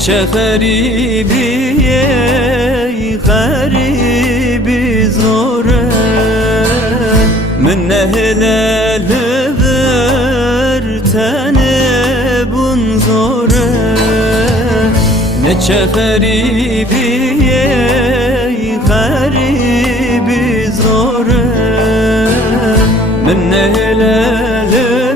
neçe garibi garibi zore min nehleli bir tane bun zore neçe garibi garibi zore min nehleli